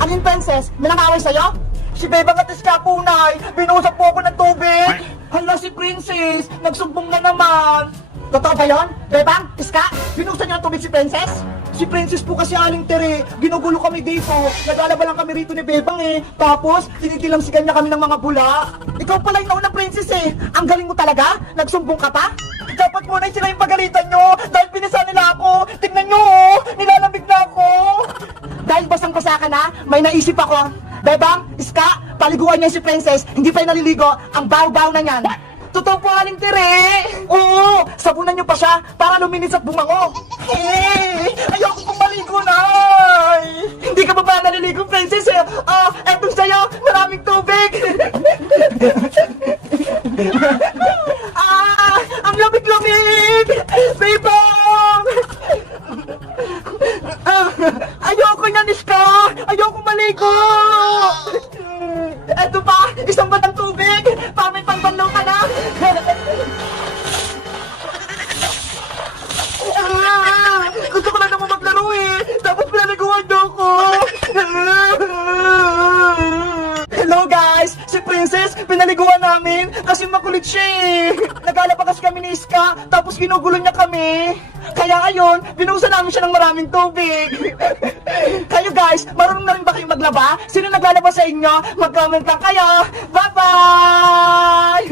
Alin, princess? May nakaway sa'yo? Si Bebang at Iska po, Nay. Binusap po ako ng tubig. Hala, si Princess. Nagsumbong na naman. Totoo ba yun? Bebang, Iska, binusan niyo ng tubig si Princess? Si Princess po kasi Aling Tere, ginugulo kami dito. Naglalaba lang kami rito ni Bebang eh. Tapos, tinitilamsigan niya kami ng mga bula. Ikaw pala yung naunang princess eh. Ang galing mo talaga? Nagsumbong ka pa? Dapat muna sila yung pagalitan nyo dahil pinasa nila ako. Tignan nyo oh, nilalamig na ako. Dahil basang-basa ka na, may naisip ako. Bebang, Iska, paliguan niya si Princess. Hindi pa yung naliligo, ang baw-baw na niyan. Totoo po, Aling Tere. Oo, sabunan niyo pa siya para luminis at bumango. Ayoko pong maligo, Nay. Hindi ka pa ba naliligo, Princess? Etong sa'yo, maraming tubig. Ang lamig-lamig. Bebang. Ayoko niyan, Iska. Ayoko maligo. Eto pa, isang batang tubig. Para may pangbanlaw ka na. Gusto ko lang naman maglaro eh. Tapos pinaliguan niyo ako. Hello guys! Si Princess, pinaliguan namin kasi makulit siya eh. Naglalaba kasi kami ni Iska, tapos ginugulo niya kami. Kaya ngayon, binuhusan namin siya ng maraming tubig. Kayo guys, marunong na rin ba kayong maglaba? Sino naglalaba sa inyo? Mag-comment lang kayo. Bye-bye!